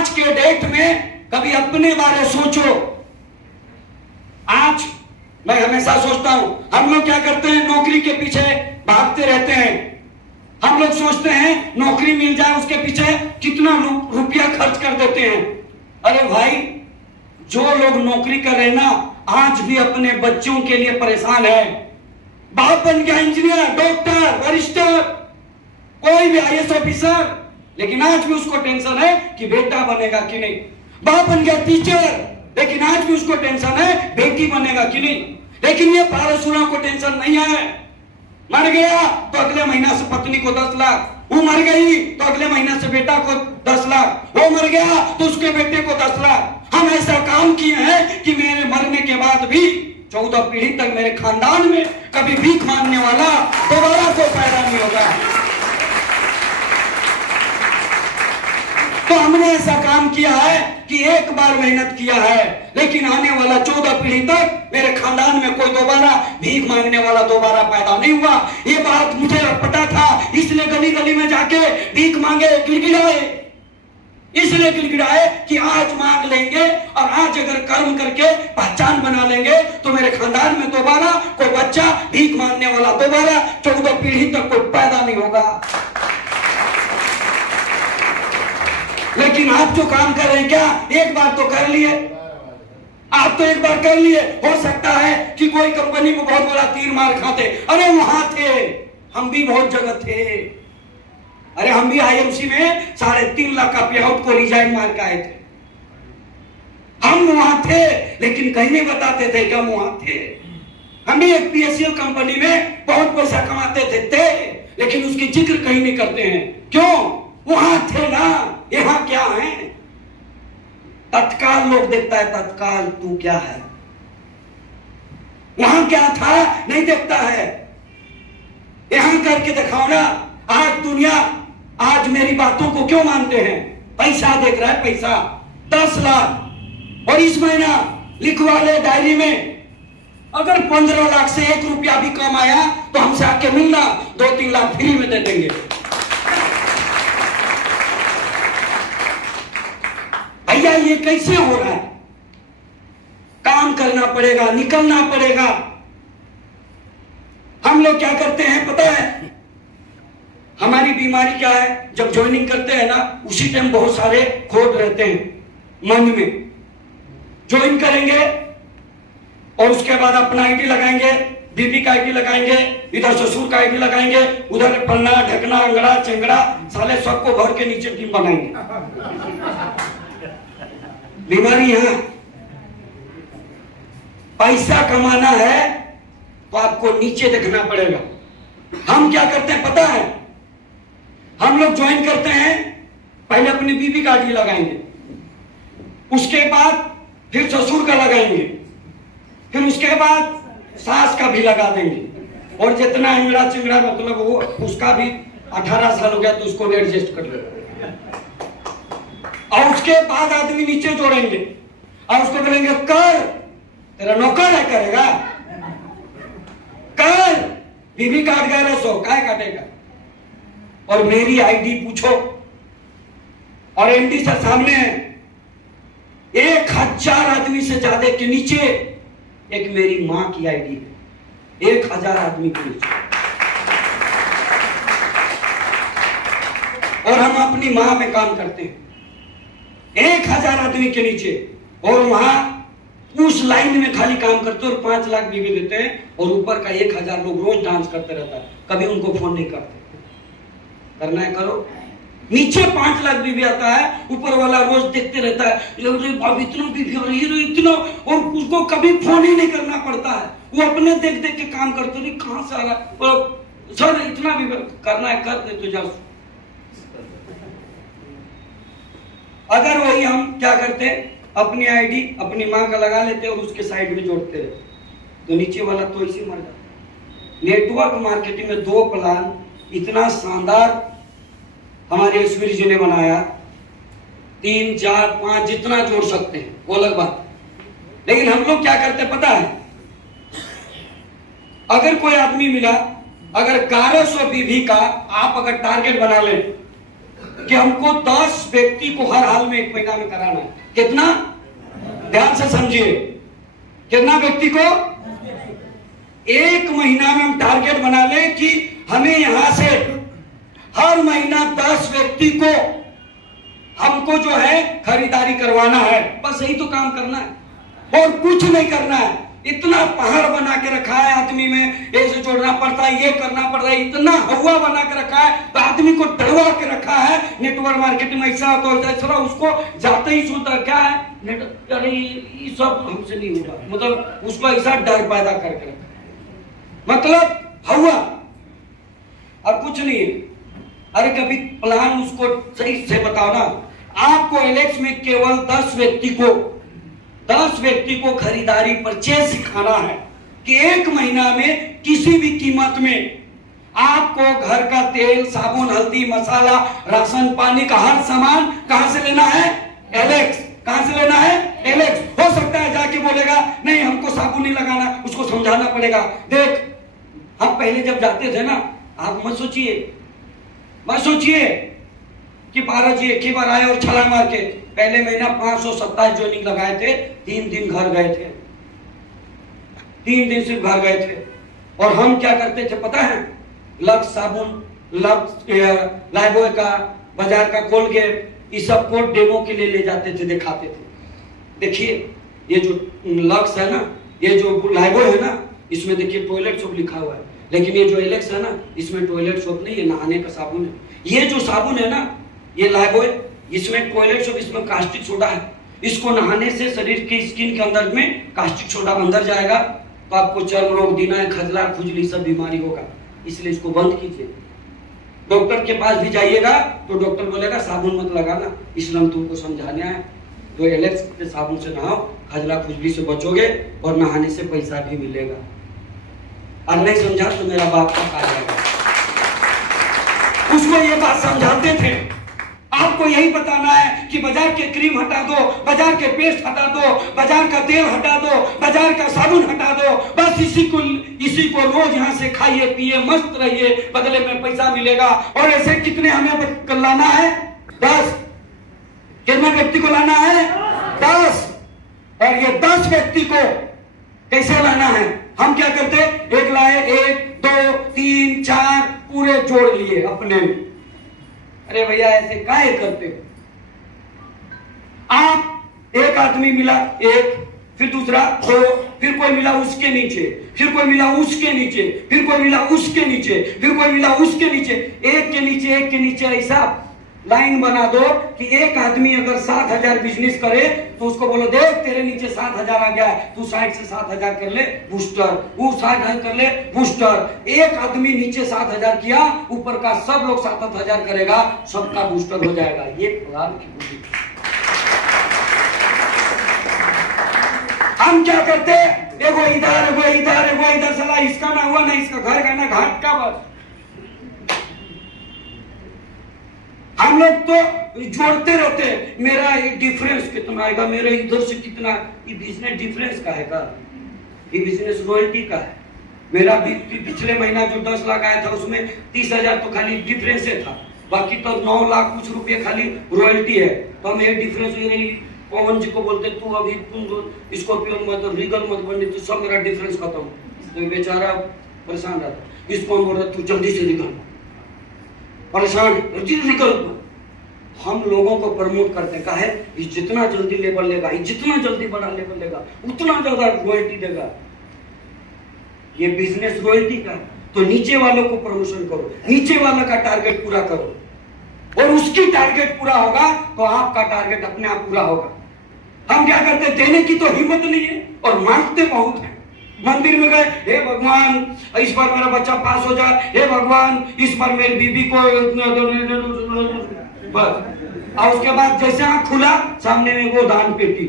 आज के डेट में कभी अपने बारे सोचो। आज मैं हमेशा सोचता हूं, हम लोग क्या करते हैं, नौकरी के पीछे भागते रहते हैं। हम लोग सोचते हैं नौकरी मिल जाए, उसके पीछे कितना रुपया खर्च कर देते हैं। अरे भाई, जो लोग नौकरी कर रहे हैं ना, आज भी अपने बच्चों के लिए परेशान है। बाप बन गया इंजीनियर, डॉक्टर, वरिष्ठर, कोई भी आईएएस ऑफिसर, लेकिन आज भी उसको टेंशन है कि बेटा बनेगा कि नहीं। बाप बन गया टीचर, लेकिन आज भी उसको टेंशन है बेटी बनेगा कि नहीं। लेकिन ये पारसुरा को टेंशन नहीं है। मर गया तो अगले महीना से पत्नी को 10 लाख, वो मर गई तो अगले महीने से बेटा को 10 लाख, वो मर गया तो उसके बेटे को 10 लाख। हम ऐसा काम किए हैं कि मेरे मरने के बाद भी 14 पीढ़ी तक मेरे खानदान में कभी भीख मांगने वाला दोबारा को पैदा नहीं होगा। तो हमने ऐसा काम किया है कि एक बार मेहनत किया है, लेकिन आने वाला 14 पीढ़ी तक मेरे खानदान में कोई दोबारा भीख मांगने वाला दोबारा पैदा नहीं हुआ। ये बात मुझे पता था, इसलिए गली गली में जाके भीख मांगे, गिड़गिड़ाए, इसलिए गिड़गिड़ाए कि आज मांग लेंगे और आज अगर कर्म करके पहचान बना लेंगे तो मेरे खानदान में दोबारा कोई बच्चा भीख मांगने वाला दोबारा 14 पीढ़ी तक कोई पैदा नहीं होगा। लेकिन आप जो काम कर रहे हैं, क्या एक बार तो कर लिए? आप तो एक बार कर लिए। हो सकता है कि कोई कंपनी को बहुत बड़ा तीर मार खाते, अरे वहां थे, हम भी बहुत जगह थे। अरे हम भी आईएमसी में 3.5 लाख का पे आउट को रिजाइन मार के आए थे। हम वहां थे, लेकिन कहीं नहीं बताते थे कि हम वहां थे। हम भी एक पीएसयू कंपनी में बहुत पैसा कमाते थे, लेकिन उसकी जिक्र कहीं नहीं करते हैं। क्यों? वहां थे ना, यहां क्या है? तत्काल लोग देखता है, तत्काल तू क्या है, वहां क्या था नहीं देखता है। यहां करके दिखाओ ना। आज दुनिया, आज मेरी बातों को क्यों मानते हैं? पैसा देख रहा है, पैसा 10 लाख, और इस महीना लिखवा ले डायरी में, अगर 15 लाख से 1 रुपया भी कम आया तो हमसे आके मिलना, 2-3 लाख फ्री में दे देंगे। भैया ये कैसे हो रहा है? काम करना पड़ेगा, निकलना पड़ेगा। हम लोग क्या करते हैं पता है? हमारी बीमारी क्या है? जब ज्वाइनिंग करते हैं ना, उसी टाइम बहुत सारे खोट रहते हैं मन में। ज्वाइन करेंगे और उसके बाद अपना आईडी लगाएंगे, बीबी का आईडी लगाएंगे, इधर ससुर का आईडी लगाएंगे, उधर पन्ना ढकना अंगड़ा चंगड़ा साले सबको घर के नीचे टीम बनाएंगे। बीमारी है। पैसा कमाना है तो आपको नीचे देखना पड़ेगा। हम क्या करते हैं पता है? हम लोग ज्वाइन करते हैं, पहले अपनी बीबी का आईडी लगाएंगे, उसके बाद फिर ससुर का लगाएंगे, फिर उसके बाद सास का भी लगा देंगे, और जितना इंगड़ा चिंगड़ा मतलब वो उसका भी 18 साल हो गया तो उसको भी एडजस्ट कर ले। और उसके बाद आदमी नीचे जोड़ेंगे और उसको बोलेंगे कर, तेरा नौकर है, करेगा कर, बीबी काट गया रसो काय काटेगा। और मेरी आईडी पूछो, और एमडी से सामने 1000 आदमी से ज्यादा के नीचे एक मेरी मां की आईडी है, 1000 आदमी के नीचे। और हम अपनी मां में काम करते हैं 1000 आदमी के नीचे, और वहां उस लाइन में खाली काम करते और 5 लाख बीवी देते हैं, और ऊपर का 1000 लोग रोज डांस करते रहता है, कभी उनको फोन नहीं करते। करना है करो। नीचे 5 लाख बीवी आता है, ऊपर वाला रोज देखते रहता है, इतना बीवी हो रही है इतना, और उसको कभी फोन ही नहीं करना पड़ता है। वो अपने देख देख के काम करते नहीं, कहां से आ रहा सर, इतना भी करना है कर दे तो जाओ। अगर वही हम क्या करते, अपनी आईडी अपनी मां का लगा लेते और उसके साइड में जोड़ते रहते, तो नीचे वाला तो इसी मर जाता। नेटवर्क मार्केटिंग में 2 प्लान इतना शानदार हमारे ईश्वरी जी ने बनाया, 3, 4, 5 जितना जोड़ सकते हैं वो अलग बात। लेकिन हम लोग क्या करते पता है? अगर कोई आदमी मिला, अगर 1100 बीवी का आप अगर टारगेट बना ले कि हमको 10 व्यक्ति को हर हाल में 1 महीना में कराना है। कितना? ध्यान से समझिए, कितना व्यक्ति को? 1 महीना में हम टारगेट बना लें कि हमें यहां से हर महीना 10 व्यक्ति को हमको जो है खरीदारी करवाना है। बस यही तो काम करना है और कुछ नहीं करना है। इतना पहाड़ बना के रखा है आदमी में, ऐसे जोड़ना पड़ता है, ये करना पड़ता है, इतना हवा बना के रखा है, तो आदमी को डरवा के रखा है। नेटवर्क मार्केटिंग में ऐसा तो ऐसा, उसको जाते ही सुनता क्या है, अरे ये सब हमसे नहीं होगा, मतलब उसको ऐसा डर पैदा करके रखा है, मतलब हवा और कुछ नहीं है। अरे कभी प्लान उसको सही से बताओ ना। आपको एलेक्स में केवल 10 व्यक्ति को खरीदारी परचेज सिखाना है कि 1 महीना में किसी भी कीमत में आपको घर का तेल, साबुन, हल्दी, मसाला, राशन पानी का हर सामान कहां से लेना है? एलेक्स। कहां से लेना है? एलेक्स। हो सकता है जाके बोलेगा नहीं हमको साबुन नहीं लगाना, उसको समझाना पड़ेगा। देख हम पहले जब जाते थे ना, आप मत सोचिए कि 12 जी एक ही बार आए और छलांग मार के पहले महीना 527 ज्वाइनिंग लगाए थे, 3 दिन घर गए थे, 3 दिन सिर्फ घर गए थे। और हम क्या करते थे पता है? लक्स साबुन, लक्स लाइबॉय का, बाजार का कोलगेट, इस सब को डेमो के लिए ले जाते थे, दिखाते थे। देखिए ये जो लक्स है ना, ये जो लाइबॉय है ना, इसमें देखिए टॉयलेट सोप लिखा हुआ है, लेकिन ये जो एलेक्स है ना, इसमें टॉयलेट सोप नहीं है, नहाने का साबुन है। ये जो साबुन है ना, ये लाइबॉय, इसमें टॉयलेट सोप, इसमें कास्टिक सोडा है। इसको नहाने से शरीर की स्किन के अंदर में कास्टिक सोडा अंदर जाएगा तो आपको चर्म रोग, दिनाय, खजला, खुजली सब बीमारी होगा, इसलिए इसको बंद कीजिए। डॉक्टर के पास भी जाइएगा तो डॉक्टर बोलेगा साबुन मत लगाना, इसलिए हम तुमको समझाने आए। तो एलेक्स के साबुन से नहाओ, खजला खुजली से बचोगे और नहाने से पैसा भी मिलेगा। और नहीं समझा तो मेरा बाप का आ जाएगा। उसको ये बात समझाते थे। आपको यही बताना है कि बाजार के क्रीम हटा दो, बाजार के पेस्ट हटा दो, बाजार का तेल हटा दो, बाजार का साबुन हटा दो, बस इसी को रोज यहाँ से खाइए पिए मस्त रहिए, बदले में पैसा मिलेगा। और ऐसे कितने हमें लाना है? 10। कितने व्यक्ति को लाना है? 10। और ये 10 व्यक्ति को कैसे लाना है? हम क्या करते? एक लाए, 1 2 3 4 पूरे जोड़ लिए अपने। अरे भैया ऐसे काहे करते हो? आप एक आदमी मिला, 1, फिर दूसरा 2, फिर कोई मिला उसके नीचे, फिर कोई मिला उसके नीचे, फिर कोई मिला उसके नीचे, फिर कोई मिला उसके नीचे, एक के नीचे ऐसा लाइन बना दो कि एक आदमी अगर 7,000 बिजनेस करे तो उसको बोलो देख तेरे नीचे 7,000 आ गया, तू 60 से 7,000 कर ले बूस्टर, वो 60,000 कर ले बूस्टर। एक आदमी नीचे 7,000 किया, ऊपर का सब लोग 7,000 करेगा, सबका बूस्टर हो जाएगा। ये प्लान की बुद्धि। हम क्या करते? एगो इधर, एगो इधर, एगो इधर, साला इसका ना हुआ ना इसका घर का ना घाट का, बस हम लोग तो जोड़ते रहते हैं। मेरा डिफरेंस कितना आएगा, मेरे इधर से कितना, ये बिजनेस डिफरेंस का है का? ये बिजनेस रॉयल्टी का है। मेरा पिछले महीना जो 10 लाख आया था उसमें 30,000 तो खाली डिफरेंस था, बाकी तो 9 लाख कुछ रुपए खाली रॉयल्टी है। तो हम ये डिफरेंस पवन जी को बोलते तू अभी तुम स्कॉर्पियो मत, रीगल मत बनने, तो सब मेरा डिफरेंस खत्म। तो बेचारा परेशान रहता, इसको हम बोल रहे तू जल्दी से निकल, परेशान निकल। हम लोगों को प्रमोट करते हैं, काहे? जितना जल्दी लेवल लेगा, जितना जल्दी बड़ा लेवल लेगा, उतना ज्यादा रॉयल्टी देगा। ये बिजनेस रॉयल्टी का। तो नीचे वालों को प्रमोशन करो, नीचे वाला का टारगेट पूरा करो, और उसकी टारगेट पूरा होगा तो आपका टारगेट अपने आप पूरा होगा। हम क्या करते? देने की तो हिम्मत नहीं है और मांगते बहुत है। मंदिर में गए, हे भगवान इस बार मेरा बच्चा पास हो जाए, हे भगवान इस बार मेरी बीबी को, बस। और उसके बाद जैसे आंख खुला सामने में वो दान पेटी,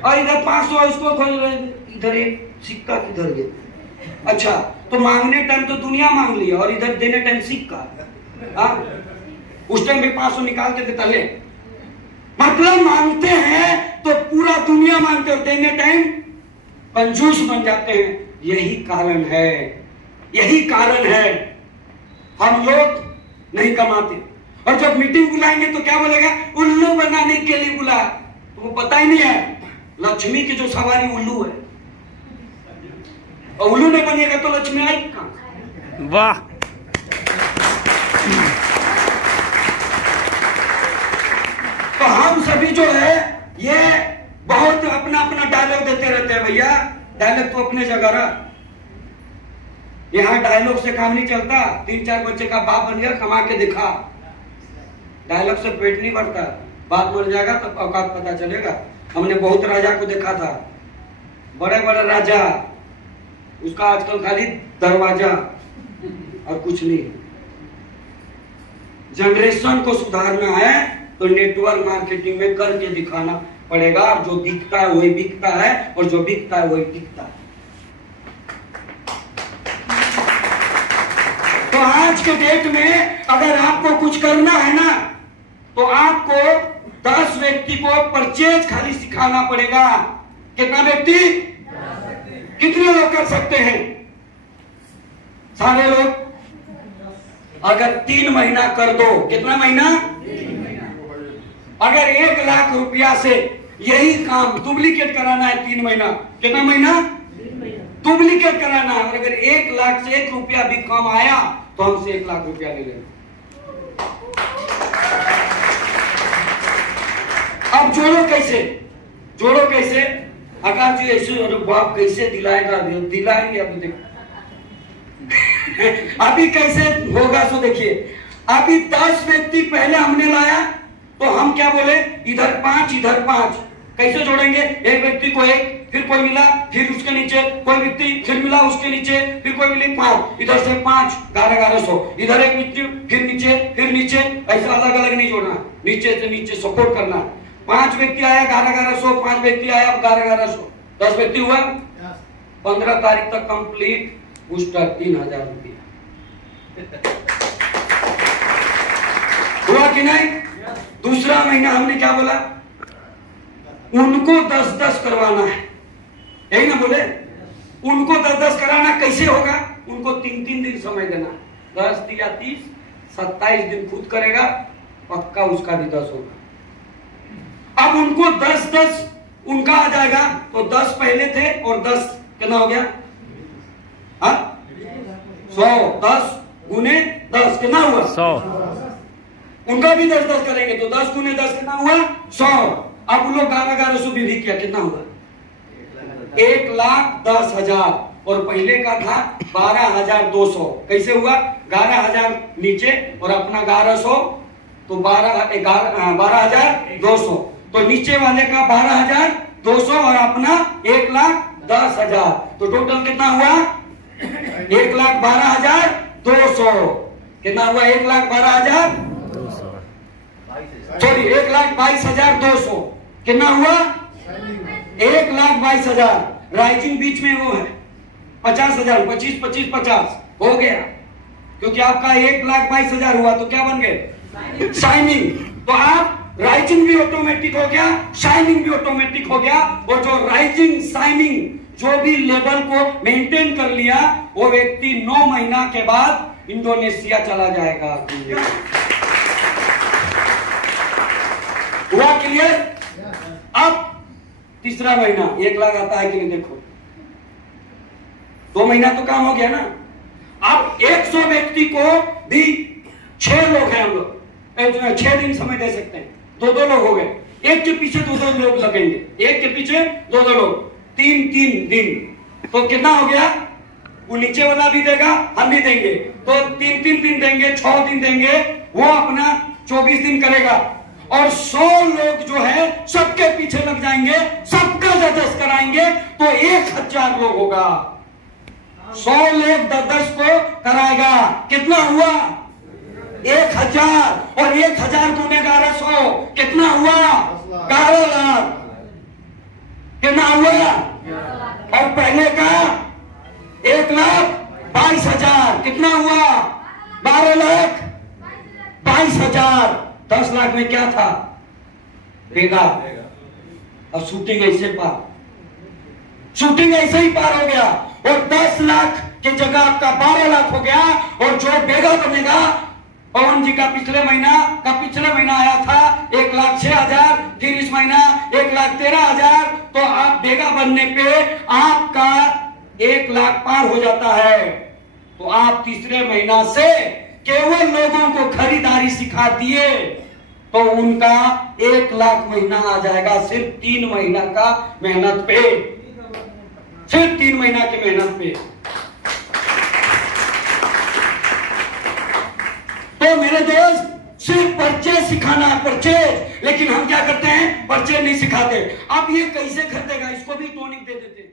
और इधर 500 इसको खोल रहे, इधर एक सिक्का किधर गया? अच्छा, तो मांगने टाइम तो दुनिया मांग लिया और इधर देने टाइम सिक्का। उस टाइम भी 500 निकाल के देता ले, मतलब मांगते हैं तो पूरा दुनिया मांगते हो, देने टाइम कंजूस बन जाते हैं। यही कारण है हम लोग नहीं कमाते। और जब मीटिंग बुलाएंगे तो क्या बोलेगा, उल्लू बनाने के लिए बुला। तुमको पता ही नहीं है लक्ष्मी की जो सवारी उल्लू है, और उल्लू नहीं बनेगा तो लक्ष्मी आएगी कहां। वाह। तो हम सभी जो है ये बहुत अपना अपना डायलॉग देते रहते हैं। भैया डायलॉग तो अपने जगह रहा, यहाँ डायलॉग से काम नहीं चलता। 3-4 बच्चे का बाप बन गया, कमा के दिखा। डायलॉग से पेट नहीं भरता, बाप मर जाएगा तब औकात पता चलेगा। हमने बहुत राजा को देखा था, बड़े बड़े राजा, उसका आजकल खाली दरवाजा और कुछ नहीं। जनरेशन को सुधारना है तो नेटवर्क मार्केटिंग में करके दिखाना पड़ेगा। जो दिखता है वही बिकता है, और जो बिकता है वही टिकता है। तो आज के डेट में अगर आपको कुछ करना है ना, तो आपको 10 व्यक्ति को परचेज खाली सिखाना पड़ेगा। कितना व्यक्ति, कितने लोग कर सकते हैं? सारे लोग। अगर 3 महीना कर दो, कितना महीना? अगर 1 लाख रुपया से यही काम डुप्लीकेट कराना है 3 महीना, कितना महीना? डुप्लीकेट कराना है। और अगर 1 लाख से 1 रुपया भी कम आया तो हमसे 1 लाख रुपया ले लेंगे। अब जोड़ो कैसे, जोड़ो कैसे? आकाश जी ऐसे, अरे बाप कैसे दिलाएगा? दिलाएंगे अभी देखो। अभी कैसे होगा सो देखिए। अभी 10 व्यक्ति पहले हमने लाया तो हम क्या बोले, इधर 5 इधर 5। कैसे जोड़ेंगे? एक व्यक्ति को 1, फिर कोई मिला, फिर उसके नीचे कोई व्यक्ति फिर मिला, उसके नीचे फिर कोई मिले 5, इधर से 5, 1100, इधर एक व्यक्ति फिर नीचे, ऐसा अलग अलग नहीं जोड़ना, नीचे से नीचे सपोर्ट करना। 5 व्यक्ति आया 1100, 5 व्यक्ति आया 1100, 10 व्यक्ति हुआ। 15 तारीख तक कंप्लीट, बूस्टर 3000 रुपया हुआ कि नहीं? दूसरा महीना हमने क्या बोला, उनको 10-10 करवाना है, यही ना बोले? उनको 10-10 कराना। कैसे होगा? उनको 3-3 दिन समय देना। 10 या 30, 27 दिन खुद करेगा, पक्का उसका भी 10 होगा। अब उनको 10-10 उनका आ जाएगा, तो 10 पहले थे और 10 कितना हो गया? 100, 10 गुने 10 कितना हुआ? 100। उनका भी 10-10 करेंगे तो 10 गुने 10 कितना हुआ? 100। अब लोग 1100 भी किया, कितना हुआ? 1,10,000। और पहले का था 12,200। कैसे हुआ? 11,000 नीचे और अपना 1100, तो 12,200। तो नीचे वाले का 12,200 और अपना 1,10,000। तो टोटल कितना हुआ? 1,12,200। कितना हुआ? 1,12,200, सॉरी 1,22,200। कितना हुआ? 1,22,000। राइजिंग बीच में वो है 50,000, 25, 25, 50 हो गया, क्योंकि आपका 1,22,000 हुआ तो क्या बन गए? शाइनिंग। तो आप राइजिंग भी ऑटोमेटिक हो गया, शाइनिंग भी ऑटोमेटिक हो गया। और जो राइजिंग शाइनिंग जो भी लेवल को मेंटेन कर लिया, वो व्यक्ति 9 महीना के बाद इंडोनेशिया चला जाएगा। हुआ क्लियर? अब तीसरा महीना 1 लाख आता है कि नहीं देखो। 2 महीना तो काम हो गया ना। अब 100 व्यक्ति को भी 6 लोग हैं हम लोग, 6 दिन समय दे सकते हैं। 2-2 लोग हो गए, एक के पीछे 2-2 लोग लगेंगे, एक के पीछे 2-2 लोग, 3-3 दिन। तो कितना हो गया? वो नीचे वाला भी देगा, हम भी देंगे, तो 3-3 दिन देंगे, 6 दिन देंगे, वो अपना 24 दिन करेगा। और 100 लोग जो है सबके पीछे लग जाएंगे, सबका 10-10 कराएंगे, तो 1,000 लोग होगा। 100 लोग 10-10 को कराएगा, कितना हुआ? 1,000। और 1,000 गुने 1100 कितना हुआ? 11 लाख। कितना हुआ? और पहले का 1,22,000 कितना हुआ? 12,22,000। 10 लाख में क्या था? बेगा। और शूटिंग ऐसे पार, शूटिंग ऐसे ही पार हो गया। और 10 लाख की जगह आपका 12 लाख हो गया। और जो बेगा बनेगा पवन जी का पिछले महीना आया था 1,06,000, फिर इस महीना 1,13,000। तो आप बेगा बनने पे आपका 1 लाख पार हो जाता है। तो आप तीसरे महीना से केवल लोगों को खरीदारी सिखा दिए तो उनका 1 लाख महीना आ जाएगा सिर्फ 3 महीना का मेहनत पे, सिर्फ 3 महीना की मेहनत पे। तो मेरे दोस्त, सिर्फ परचेज सिखाना है, परचेज। लेकिन हम क्या करते हैं, परचेज नहीं सिखाते। अब ये कैसे खरीदेगा, इसको भी टॉनिक दे देते हैं।